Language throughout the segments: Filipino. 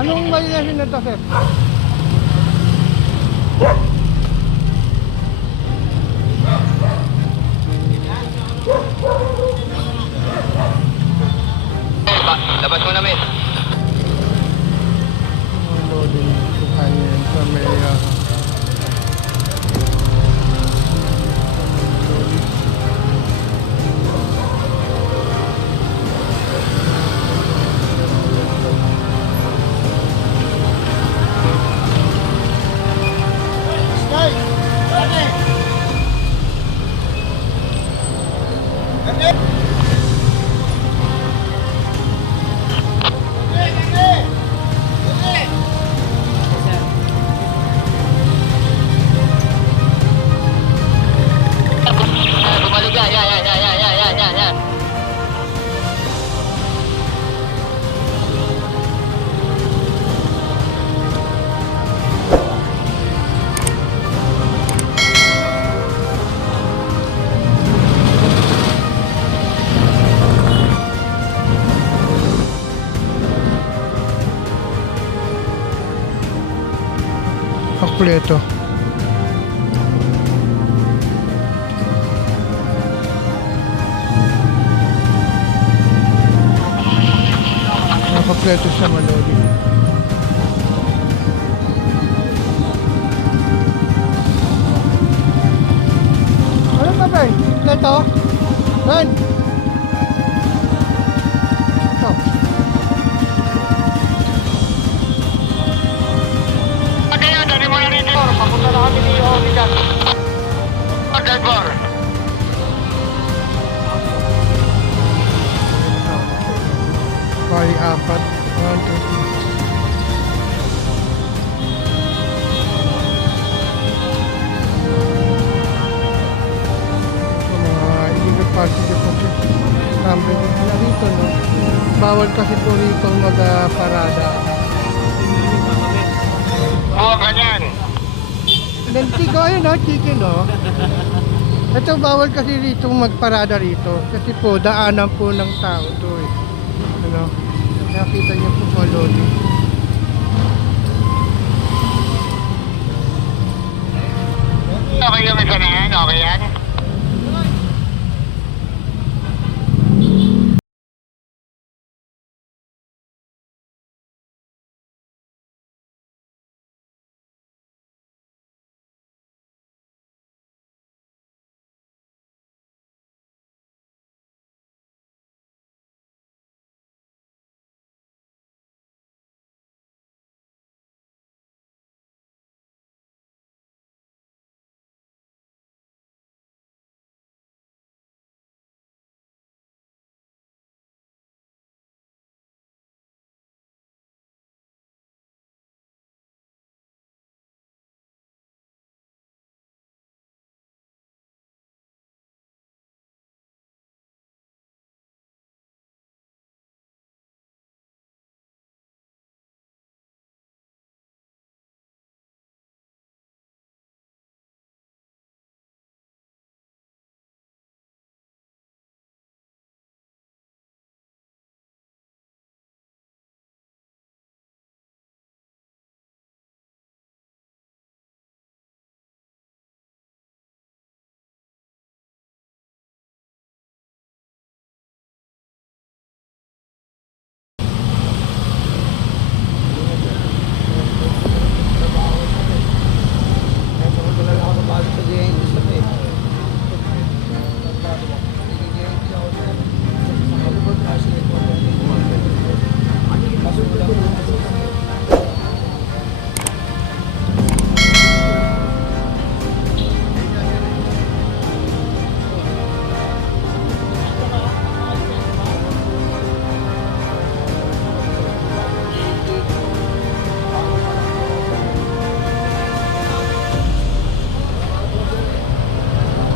Anong violation na to, sir? Labas mo namin. Loading ito tayo sa may Bumalik yan, yan. kompleto. Kompleto siya loading. Ano ba ba? Kompleto? Ben! Ito. Kaya, dali mo na rito. Papunta na kami ni Omigan. Driver. Bali, 4. 1, 2, 3. Mga illegal passenger po siya. Number na rito, no? Bawal kasi po rito mag-parada. Buwag ka niyan. Lentigo ayun, no? Chicken, no? Ito, bawal kasi rito magparada rito. Kasi po, daanan po ng tao to, eh. Ano? Nakita niyo po po loading. Okay naman sa nan, okay yan.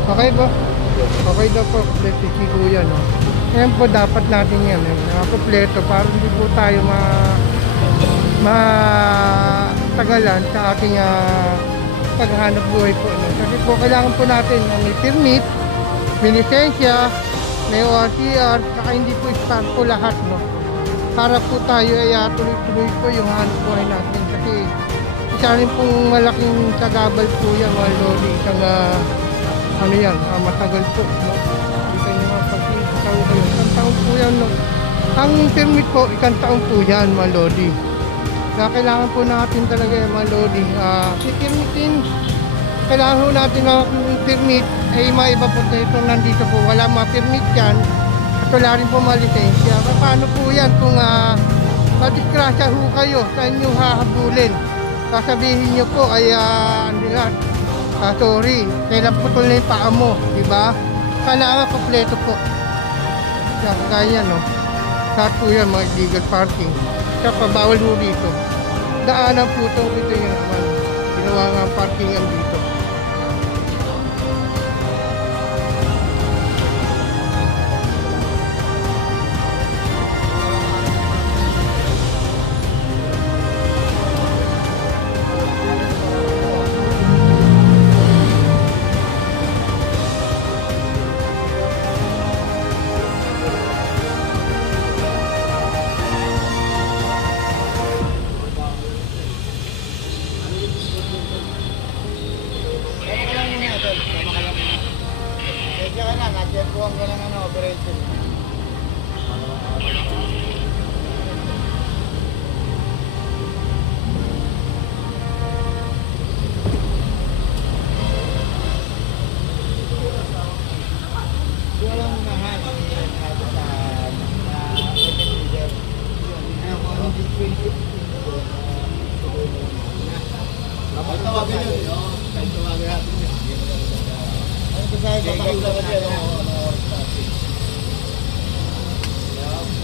Okay ba? Okay daw po, kompleto si Kuya, no? Ngayon po, dapat natin yan, eh. Kompleto para hindi po tayo matagalan sa ating paghahanap buhay po, no? Kasi po, kailangan po natin may permit, may lisensya, may ORCR, saka hindi po stamp po lahat, no? para po tayo ay tuloy-tuloy po yung hanap buhay natin kasi isa rin pong malaking sagabal po yan mga lodi isang ano yan, matagal po no? Kita nyo mga pag-isaw kayo isang taon po yan no? Ang permit po isang taon po yan mga lodi kaya kailangan po natin talaga yung mga lodi i-permitin kailangan po natin ng permit ay maiba po dito nandito po wala mga permit yan at wala rin po mga lisensya paano po yan kung madiskrasya ho kayo sa inyong hahabulin sasabihin nyo po ay sorry kailan putol na yung paa mo diba kailangan kompleto po yan kaya no lahat po yan mga illegal parking kaya pabawal ho dito daanan po ito yung naman ginawa nga parking yan dito.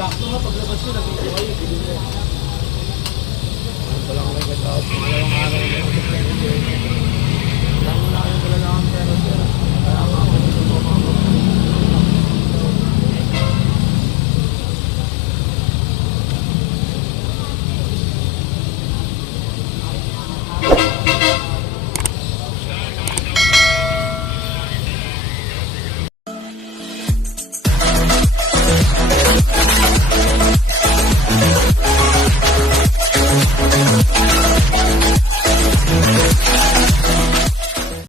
Sakto nga paglabas ko, nag-video kayo.